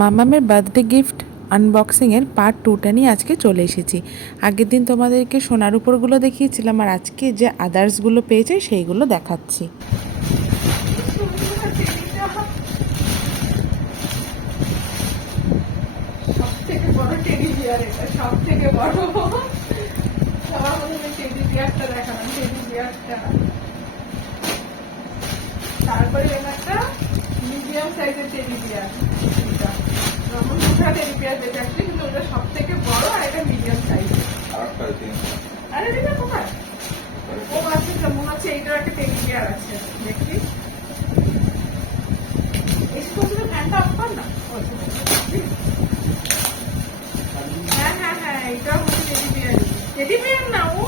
মামামের birthday gift আনবক্সিংয়ের part টুটা নিয়ে আজকে চলে এসেছি। আগের দিন তোমাদেরকে সোনার উপরগুলো দেখিয়েছিলাম আর আজকে যে আদার্সগুলো পেয়েছে সেইগুলো দেখাচ্ছি। তারপরে একটা মিডিয়াম সাইজের টেডি বিয়ার এটা আমার টেডি বিয়ার দেখে আসলে কিন্তু ওটা সব থেকে বড় আর এটা মিডিয়াম সাইজের আরেকটা এটা কোথায়? ও আছে মনে হচ্ছে এইটার একটা টেডি বিয়ার আছে। দেখি। এই স্কুলের ফ্যানটা অফ কর না। ও, আচ্ছা, আচ্ছা। হ্যাঁ হ্যাঁ হ্যাঁ এটাও হচ্ছে টেডি না ও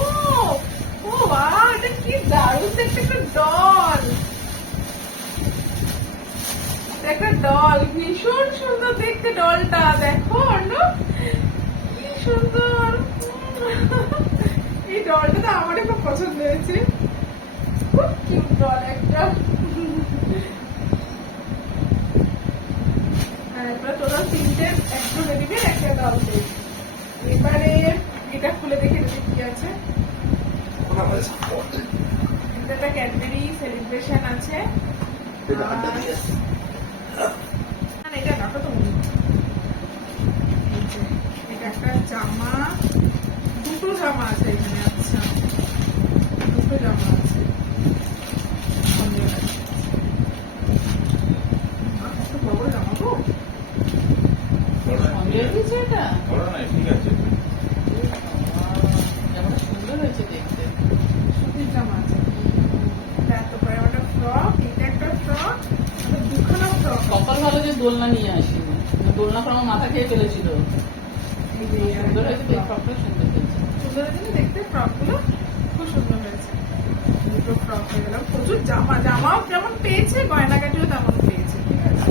ও বাহ এটা কি দারুণ দেখতে একটা ডল একটা ডল ভীষণ সুন্দর দেখতে ডলটা দেখো অর্ণব। কি সুন্দর। এই ডলটা তো আমারই খুব পছন্দ হয়েছে। খুব কিউট ডল একটা। এবার টোটাল তিনটে একটা দিবে একটা ডল এবারে এটা খুলে দেখে দেখি কি আছে। এটা ক্যাডবেরি সেলিব্রেশন আছে। এটা রাখো তো। এটা একটা জামা। দুটো জামা আছে এখানে আচ্ছা। দুটো জামা আছে সন্ধ্যেবেলা। বাহ, কত বড় জামা গো সন্ধ্যে দিয়েছে এটা বলো না ঠিক আছে জামাটা সুন্দর হয়েছে দেখতে সুতির জামা আছে এটা এত বড় একটা ফ্রক এটা একটা ফ্রক দুখানা যে দোলনা নিয়ে আসিনি দোলনা করে আমার মাথা খেয়ে ফেলেছিল। সুন্দর হয়েছে ফ্রকটা সুন্দর হয়েছে। সুন্দর হয়েছে দেখতে ফ্রকগুলো খুব সুন্দর হয়েছে। দুটো ফ্রক হয়ে গেল। প্রচুর জামা জামাও যেমন পেয়েছে গয়নাগাটিও তেমন পেয়েছে ঠিক আছে?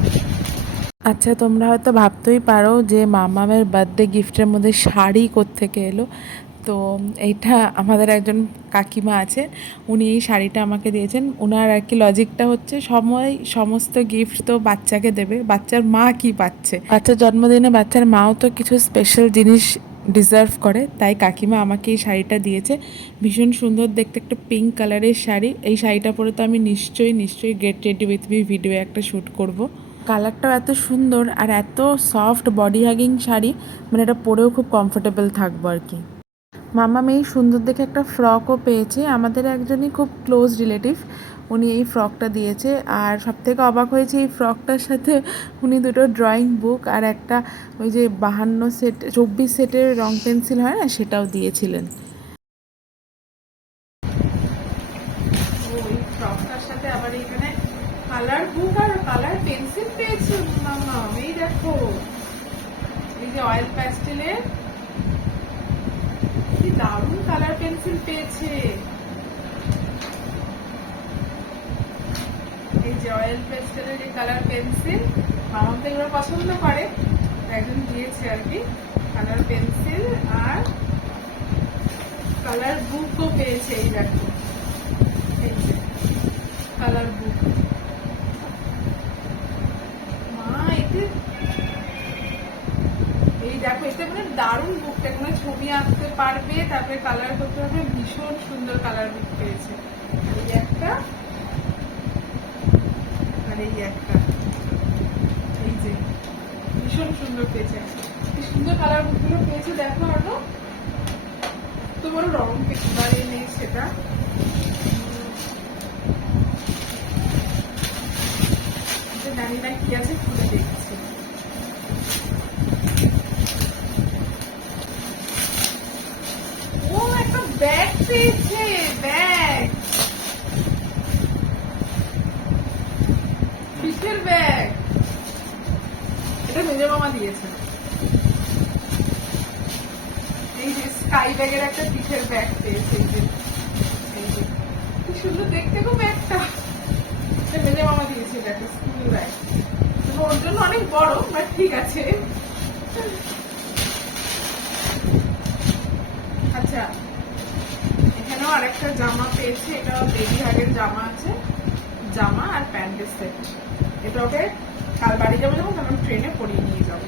আচ্ছা তোমরা হয়তো ভাবতেই পারো যে মামামের বার্থডে গিফটের মধ্যে শাড়ি কোত্থেকে এলো। তো এইটা আমাদের একজন কাকিমা আছে উনি এই শাড়িটা আমাকে দিয়েছেন। ওনার আর কি লজিকটা হচ্ছে সময়, সমস্ত গিফট তো বাচ্চাকে দেবে, বাচ্চার মা কি পাচ্ছে? বাচ্চার জন্মদিনে বাচ্চার মাও তো কিছু স্পেশাল জিনিস ডিজার্ভ করে, তাই কাকিমা আমাকে এই শাড়িটা দিয়েছে। ভীষণ সুন্দর, দেখতে একটা পিঙ্ক কালারের শাড়ি। এই শাড়িটা পরে তো আমি নিশ্চয়ই নিশ্চয়ই get ready with me video একটা শ্যুট করব। কালারটাও এত সুন্দর আর এত সফট বডি হাগিং শাড়ি মানে এটা পরেও খুব কমফোর্টেবল থাকব আর কি। মামা মেয়ে সুন্দর দেখে একটা ফ্রকও পেয়েছে। আমাদের একজনই খুব ক্লোজ রিলেটিভ উনি এই ফ্রকটা দিয়েছে। আর সব থেকে অবাক হয়েছে এই ফ্রকটার সাথে উনি দুটো ড্রয়িং বুক আর একটা ওই যে বাহান্ন সেট চব্বিশ সেটের রং পেন্সিল হয় না, সেটাও দিয়েছিলেন। পেন্সিল মামা, এই দেখো। এই যে অয়েল প্যাস্টেলের কি দারুণ পেন্সিল পেয়েছে। এই যে অয়েল পেস্টেলের এই কালার পেন্সিল মামা তো এগুলো পছন্দ করে। একজন দিয়েছে আর কি কালার পেন্সিল আর কালার বুকও পেয়েছে এই দেখো। যে কালার বুক দারুণ বুকটা কোনো ছবি আঁকতে পারবে, তারপরে কালার করতে পারবে, ভীষণ সুন্দর কালার বুক পেয়েছে। এই একটা, আর এই একটা, এই যে, ভীষণ সুন্দর পেয়েছে। কি সুন্দর কালার বুকগুলো পেয়েছে, দেখো আরও। তোমার রং পেয়ে নেই সেটা জানি না কি আছে, খুলে দেখছি ও একটা ব্যাগ ব্যাগ। কিসের ব্যাগ এটা মেজে মামা দিয়েছে। এই যে স্কাই ব্যাগের একটা পিঠের ব্যাগ পেয়েছে, এই যে। কি সুন্দর দেখতে গো ব্যাগটা। এটা মেজে মামা দিয়েছে ব্যাগটা স্কুল ব্যাগ ওর জন্য অনেক বড় বাট ঠিক আছে আচ্ছা এখানেও আরেকটা জামা পেয়েছে, এটা বেবি হাগের জামা আছে। জামা আর প্যান্টের সেট এটা ওকে কাল বাড়ি যাব যখন, তখন ট্রেনে পড়িয়ে নিয়ে যাব।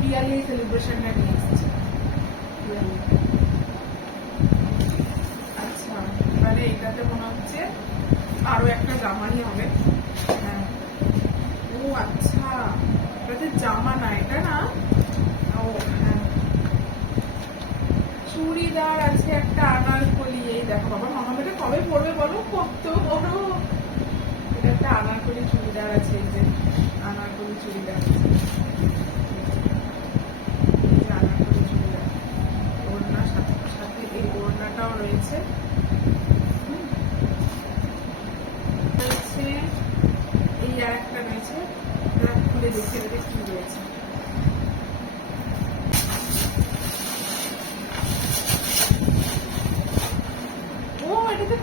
বিয়ালি সেলিব্রেশনটা নিয়ে এসেছে। আচ্ছা এবারে এটাতে মনে হচ্ছে আরও একটা জামাই হবে। হ্যাঁ। ও আচ্ছা এটাতে জামা না, এটা না চুড়িদার আছে একটা আনারকলি এই দেখো বাবা মামা বেটা কবে পড়বে বলো? কত বড়। এটা একটা আনারকলি চুড়িদার আছে, এই যে আনারকলি চুড়িদার আনারকলি চুড়িদার। ওড়না সাথে সাথে এই ওড়নাটাও রয়েছে। রয়েছে এই আর একটা রয়েছে। এটা খুলে দেখি এটাতে কি রয়েছে ও এটাতে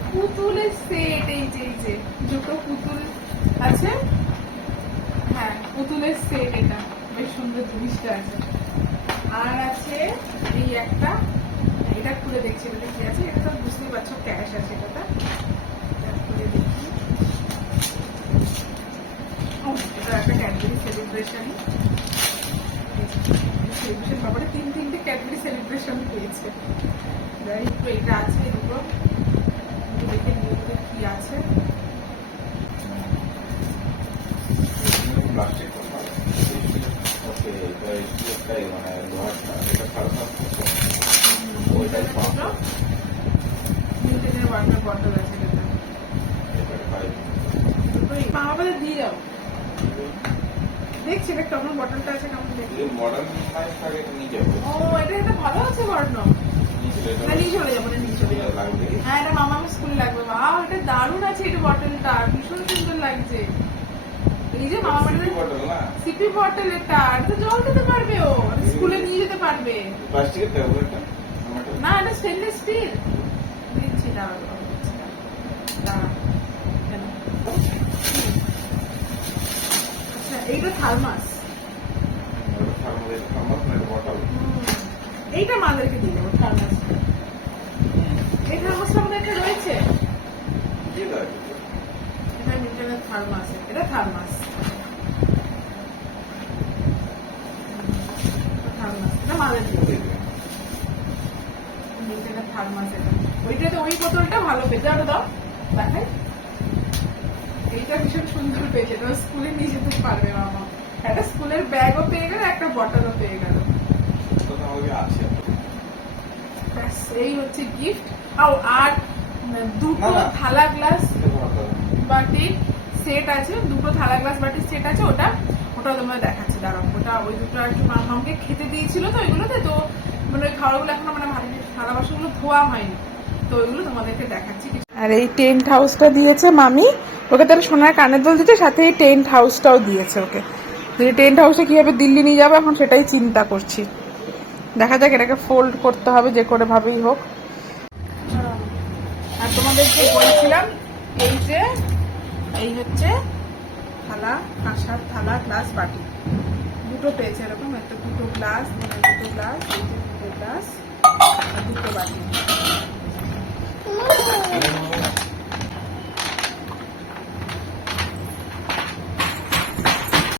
পুতুলের সেট এই যে এই যে, দুটো পুতুল আছে। হ্যাঁ পুতুলের সেট এটা। বেশ সুন্দর জিনিসটা আছে। আর আছে এই একটা। এটা খুলে দেখছি এটাতে কি আছে? এটা তো বুঝতেই পারছ ক্যাশ আছে এটা খুলে দেখি ও, এটা একটা ক্যাডবেরি সেলিব্রেশন সেলিব্রেশন ব্যাপারে তিন তিনটে ক্যাডবেরি সেলিব্রেশন পেয়েছে যাই এটা আছে একটু দেখে নিয়ে কি আছে। মানে ওয়াটার বটল আছে দিয়ে যাও। দেখছি এটা কেমন বটলটা আছে কেমন দেখি যাব। ও এটা এটা ভালো আছে বর্ণ। না নিয়ে চলে যাব না হ্যাঁ এটা মামা স্কুলে লাগবে। বা এটা দারুণ আছে এটা বটলটা ভীষণ সুন্দর লাগছে। এই যে মামা বটল বটল সিপি বটল এটা এটা জল দিতে পারবে ও স্কুলে নিয়ে যেতে পারবে। প্লাস্টিকের ট্যাবলেটটা না এটা স্টেনলেস স্টিল দিচ্ছি দাঁড়াও দাঁড়াও, দিচ্ছি, দাঁড়াও। দাঁড়াও। কেন? আচ্ছা থার্মাস এইটা মাদেরকে দিয়ে দেবো থার্মাস এই থার্মাসটা আমাদের একটা রয়েছে। এটা মিল্টনের থার্মাস এটা থার্মাস থার্মাস এটা মাদের মিল্টনের থার্মাস এটা। ওইটাতে ওই বোতলটা ভালো আরও দাও। দেখাই। এইটা ভীষণ সুন্দর পেয়েছে। এটা স্কুলে নিয়ে যেতে পারবে মামা একটা স্কুলের ব্যাগও পেয়ে গেল একটা বটলও পেয়ে গেল। আছে। ব্যাস এই হচ্ছে গিফট আর দুটো না, না। থালা গ্লাস এটা বটল বাটি সেট আছে দুটো থালা গ্লাস বাটির সেট আছে ওটা ওটা তোমার দেখাচ্ছি দাঁড়াও ওটা ওই দুটো আর কি মামাকে খেতে দিয়েছিল তো ওইগুলোতে তো মানে ওই খাবারগুলো এখনও মানে ভালো থালা বাসনগুলো ধোয়া হয়নি তো ওইগুলো তোমাদেরকে দেখাচ্ছি আর এই টেন্ট হাউসটা দিয়েছে মামি ওকে তাহলে সোনার কানের দোল দিতে সাথে এই টেন্ট হাউসটাও দিয়েছে ওকে। টেন্ট হাউসে কীভাবে দিল্লি নিয়ে যাব এখন সেটাই চিন্তা করছি। দেখা যাক এটাকে ফোল্ড করতে হবে যে করে ভাবেই হোক। আর তোমাদেরকে বলছিলাম, এই যে, এই হচ্ছে থালা, কাঁসার থালা গ্লাস বাটি। দুটো পেয়েছে এরকম একটা দুটো গ্লাস দুটো গ্লাস যে দুটো গ্লাস দুটো বাটি।